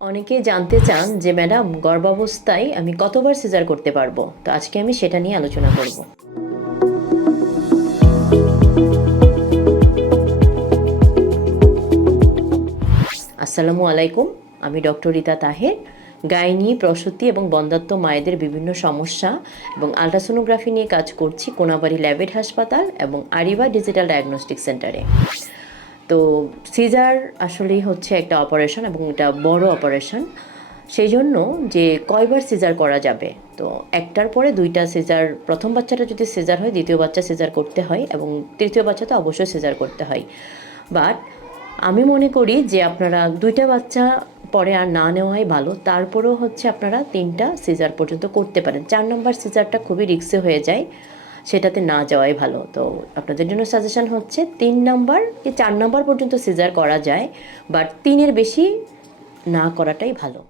অনেকেই জানতে চান যে ম্যাডাম গর্ভাবস্থায় আমি কতবার সিজার করতে পারবো, তো আজকে আমি সেটা নিয়ে আলোচনা করব। আসসালামু আলাইকুম, আমি ডক্টর রিতা তাহের। গাইনি, প্রসূতি এবং বন্ধ্যাত্ব মায়েদের বিভিন্ন সমস্যা এবং আলট্রাসোনোগ্রাফি নিয়ে কাজ করছি কোনাবাড়ি ল্যাবেট হাসপাতাল এবং আরিবা ডিজিটাল ডায়াগনস্টিক সেন্টারে। তো সিজার আসলেই হচ্ছে একটা অপারেশন এবং এটা বড় অপারেশন। সেই জন্য যে কয়বার সিজার করা যাবে, তো একটার পরে দুইটা সিজার, প্রথম বাচ্চাটা যদি সিজার হয় দ্বিতীয় বাচ্চা সিজার করতে হয় এবং তৃতীয় বাচ্চাতে অবশ্যই সিজার করতে হয়। বাট আমি মনে করি যে আপনারা দুইটা বাচ্চা পরে আর না নেওয়াই ভালো, তারপরেও হচ্ছে আপনারা তিনটা সিজার পর্যন্ত করতে পারেন। 4 নম্বর সিজারটা খুবই রিস্কি হয়ে যায়, সেটাতে না যাওয়াই ভালো। তো আপনাদের জন্য সাজেশন হচ্ছে 3 নম্বর কি 4 নম্বর পর্যন্ত সিজার করা যায়, বাট 3-এর বেশি না করাটাই ভালো।